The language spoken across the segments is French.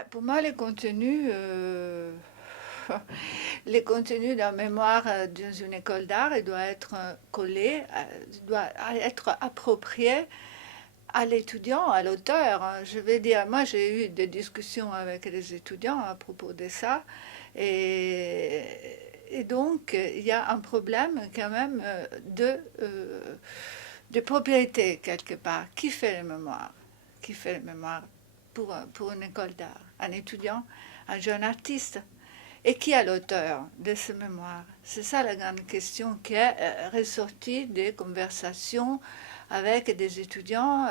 Bah, pour moi, les contenus d'un mémoire dans une école d'art, il doit être collé, doit être approprié à l'étudiant, à l'auteur, hein. Je vais dire, moi j'ai eu des discussions avec les étudiants à propos de ça, et, et donc il y a un problème quand même de propriété quelque part. Qui fait le mémoire? Qui fait le mémoire pour une école d'art? Un étudiant, un jeune artiste? Et qui est l'auteur de ce mémoire? C'est ça la grande question qui est ressortie des conversations avec des étudiants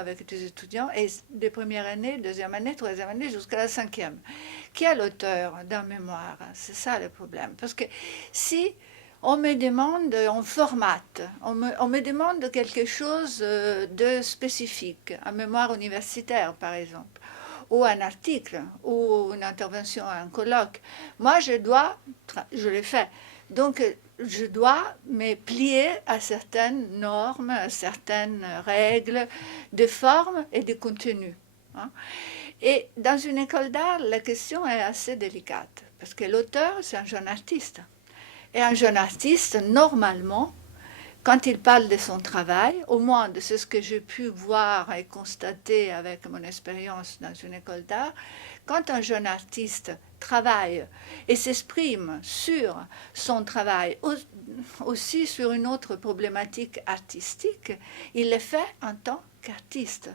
et des premières années, deuxième année, troisième année, jusqu'à la cinquième. Qui est l'auteur d'un mémoire? C'est ça le problème. Parce que si on me demande, on formate, on me demande quelque chose de spécifique, un mémoire universitaire par exemple, ou un article, ou une intervention à un colloque. Moi, je l'ai fait. Donc, je dois me plier à certaines normes, à certaines règles de forme et de contenu, hein. Et dans une école d'art, la question est assez délicate, parce que l'auteur, c'est un jeune artiste. Et un jeune artiste, normalement, quand il parle de son travail, au moins de ce que j'ai pu voir et constater avec mon expérience dans une école d'art, quand un jeune artiste travaille et s'exprime sur son travail, aussi sur une autre problématique artistique, il le fait en tant qu'artiste,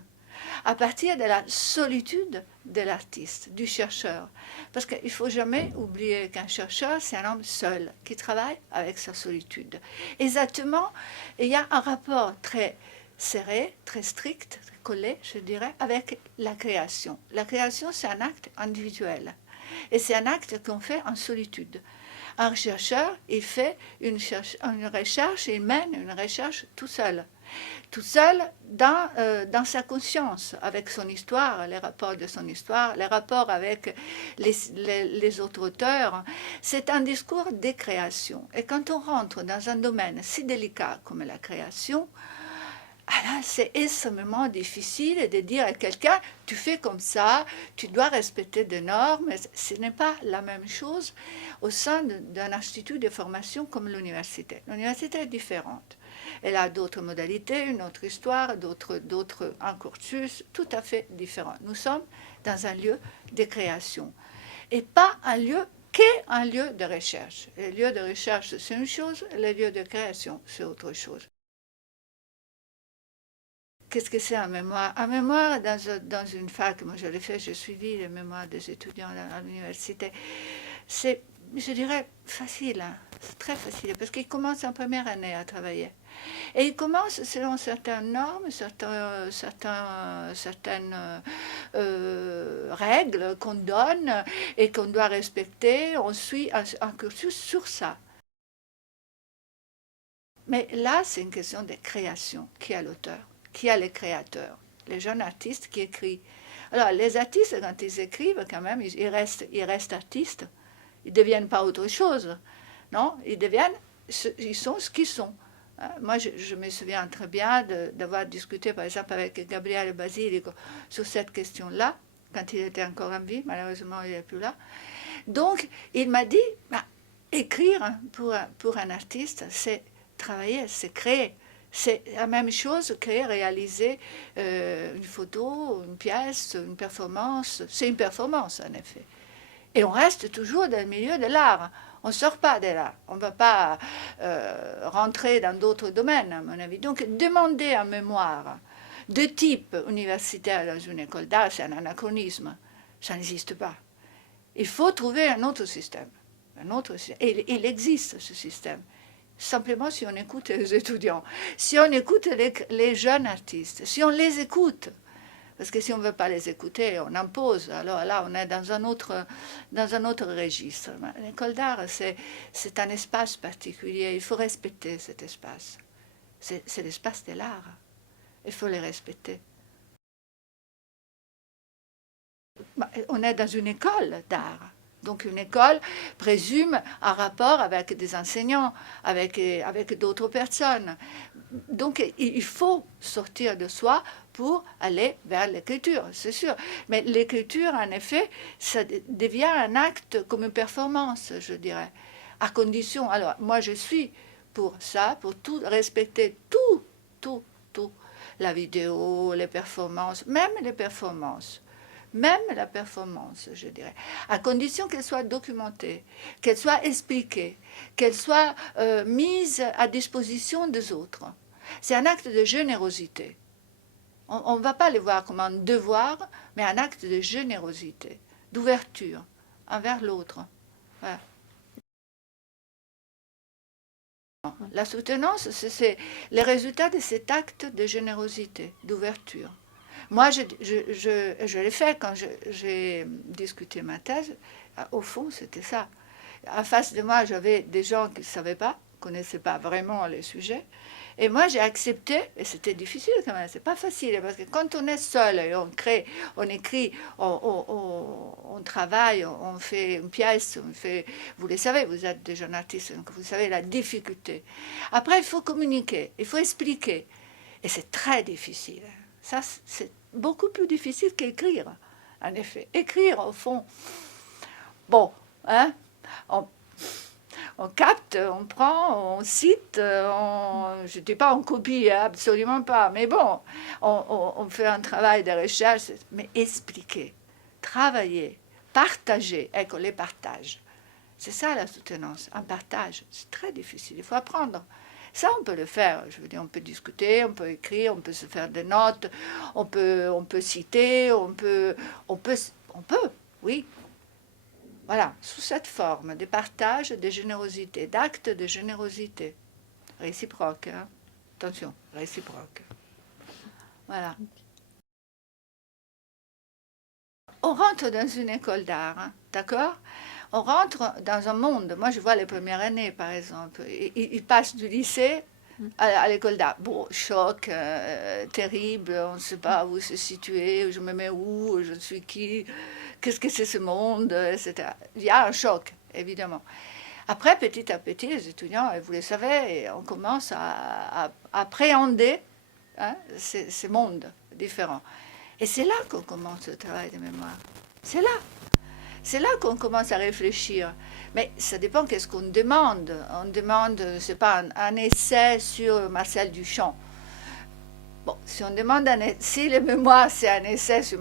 à partir de la solitude de l'artiste, du chercheur. Parce qu'il ne faut jamais oublier qu'un chercheur, c'est un homme seul, qui travaille avec sa solitude. Exactement, il y a un rapport très serré, très strict, très collé, je dirais, avec la création. La création, c'est un acte individuel. Et c'est un acte qu'on fait en solitude. Un chercheur, il fait une recherche, il mène une recherche tout seul dans sa conscience, avec son histoire, les rapports de son histoire, les rapports avec les autres auteurs. C'est un discours de création. Et quand on rentre dans un domaine si délicat comme la création, alors c'est extrêmement difficile de dire à quelqu'un, tu fais comme ça, tu dois respecter des normes. Ce n'est pas la même chose au sein d'un institut de formation comme l'université. L'université est différente. Elle a d'autres modalités, une autre histoire, un cursus tout à fait différent. Nous sommes dans un lieu de création et pas un lieu qu'est un lieu de recherche. Le lieu de recherche, c'est une chose, le lieu de création, c'est autre chose. Qu'est-ce que c'est un mémoire? Un mémoire dans une fac, moi je l'ai fait, j'ai suivi le mémoire des étudiants à l'université. C'est, je dirais, facile, hein. C'est très facile, parce qu'ils commencent en première année à travailler. Et ils commencent selon certaines normes, certaines règles qu'on donne et qu'on doit respecter. On suit un cursus sur ça. Mais là, c'est une question de création. Qui a l'auteur? Qui a les créateurs? Les jeunes artistes qui écrivent. Alors, les artistes, quand ils écrivent, quand même, ils restent artistes. Ils ne deviennent pas autre chose. Non, ils sont ce qu'ils sont. Moi, je me souviens très bien d'avoir discuté, par exemple, avec Gabriele Basilico sur cette question-là, quand il était encore en vie. Malheureusement, il n'est plus là. Donc, il m'a dit, bah, écrire pour un artiste, c'est travailler, c'est créer. C'est la même chose que réaliser une photo, une pièce, une performance. C'est une performance, en effet. Et on reste toujours dans le milieu de l'art. On ne sort pas de là. On ne va pas rentrer dans d'autres domaines, à mon avis. Donc, demander un mémoire de type universitaire dans une école d'art, c'est un anachronisme. Ça n'existe pas. Il faut trouver un autre système. Et il existe, ce système. Simplement si on écoute les étudiants, si on écoute les jeunes artistes, si on les écoute. Parce que si on ne veut pas les écouter, on impose. Alors là, on est dans un autre registre. L'école d'art, c'est un espace particulier. Il faut respecter cet espace. C'est l'espace de l'art. Il faut le respecter. On est dans une école d'art. Donc une école présume un rapport avec des enseignants, avec d'autres personnes. Donc il faut sortir de soi pour aller vers l'écriture, c'est sûr. Mais l'écriture, en effet, ça devient un acte comme une performance, je dirais, à condition. Alors, moi, je suis pour ça, pour tout respecter, tout, la vidéo, les performances, même la performance, je dirais, à condition qu'elle soit documentée, qu'elle soit expliquée, qu'elle soit mise à disposition des autres. C'est un acte de générosité. On ne va pas les voir comme un devoir, mais un acte de générosité, d'ouverture envers l'autre. Voilà. La soutenance, c'est les résultats de cet acte de générosité, d'ouverture. Moi, je l'ai fait quand j'ai discuté ma thèse. Au fond, c'était ça. En face de moi, j'avais des gens qui ne savaient pas, connaissaient pas vraiment les sujets. Et moi, j'ai accepté, et c'était difficile quand même, c'est pas facile, parce que quand on est seul et on crée, on écrit, on travaille, on fait une pièce, on fait, vous le savez, vous êtes déjà un artiste, donc vous savez la difficulté. Après, il faut communiquer, il faut expliquer, et c'est très difficile. Ça, c'est beaucoup plus difficile qu'écrire, en effet. Écrire, au fond, bon, hein, on on capte, on prend, on cite, je ne dis pas on copie, absolument pas, mais bon, on fait un travail de recherche, mais expliquer, travailler, partager, ecco, les partages. C'est ça la soutenance, un partage. C'est très difficile, il faut apprendre. Ça, on peut le faire. Je veux dire, on peut discuter, on peut écrire, on peut se faire des notes, on peut citer, on peut, oui. Voilà, sous cette forme de partage, de générosité, d'acte de générosité. Réciproque, hein. Attention, réciproque. Voilà. On rentre dans une école d'art, hein, d'accord? On rentre dans un monde. Moi, je vois les premières années, par exemple. Ils passent du lycée à l'école d'art. Bon, choc, terrible, on ne sait pas où se situer, je me mets où, je suis qui, qu'est-ce que c'est ce monde, etc. Il y a un choc, évidemment. Après, petit à petit, les étudiants, vous le savez, on commence à appréhender, hein, ces mondes différents. Et c'est là qu'on commence le travail de mémoire. C'est là. C'est là qu'on commence à réfléchir. Mais ça dépend qu'est-ce qu'on demande. On demande, c'est pas un essai sur Marcel Duchamp. Bon, si on demande si le mémoire c'est un essai sur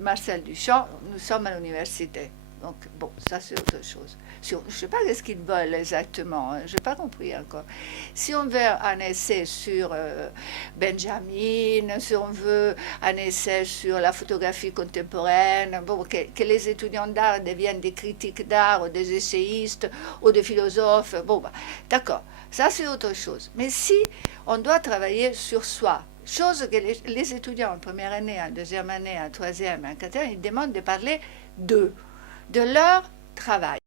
Marcel Duchamp, nous sommes à l'université. Donc, bon, ça c'est autre chose. Je ne sais pas ce qu'ils veulent exactement, hein, je n'ai pas compris encore. Si on veut un essai sur Benjamin, si on veut un essai sur la photographie contemporaine, bon, que les étudiants d'art deviennent des critiques d'art, ou des essayistes, ou des philosophes, bon, bah, d'accord, ça c'est autre chose. Mais si on doit travailler sur soi, chose que les étudiants en première année, en deuxième année, en troisième, en quatrième, ils demandent de parler d'eux, de leur travail.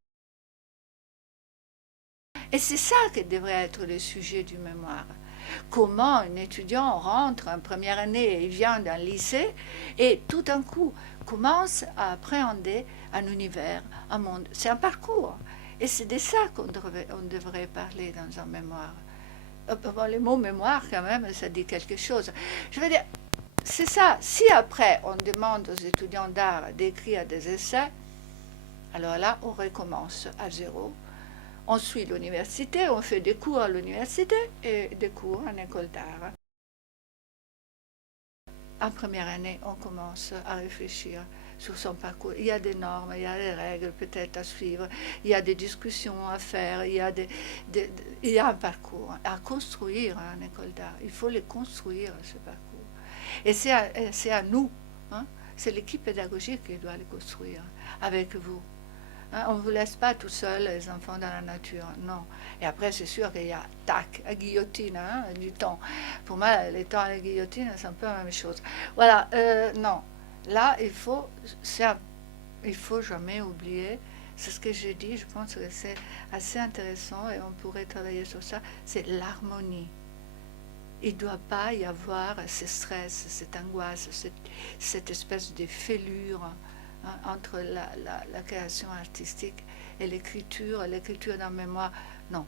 Et c'est ça qui devrait être le sujet du mémoire. Comment un étudiant rentre en première année et vient d'un lycée et tout d'un coup commence à appréhender un univers, un monde. C'est un parcours. Et c'est de ça qu'on devrait parler dans un mémoire. Bon, le mot mémoire, quand même, ça dit quelque chose. Je veux dire, c'est ça. Si après, on demande aux étudiants d'art d'écrire des essais, alors là, on recommence à zéro. On suit l'université, on fait des cours à l'université et des cours en école d'art. En première année, on commence à réfléchir sur son parcours. Il y a des normes, il y a des règles peut-être à suivre, il y a des discussions à faire, il y a un parcours à construire en école d'art. Il faut les construire, ce parcours. Et c'est à nous, hein, c'est l'équipe pédagogique qui doit les construire avec vous. Hein, on ne vous laisse pas tout seul, les enfants, dans la nature, non. Et après, c'est sûr qu'il y a, tac, la guillotine, hein, du temps. Pour moi, les temps à la guillotine, c'est un peu la même chose. Voilà, non. Là, il faut jamais oublier, c'est ce que j'ai dit, je pense que c'est assez intéressant et on pourrait travailler sur ça, c'est l'harmonie. Il ne doit pas y avoir ce stress, cette angoisse, cette espèce de fêlure, hein, entre la création artistique et l'écriture d'un mémoire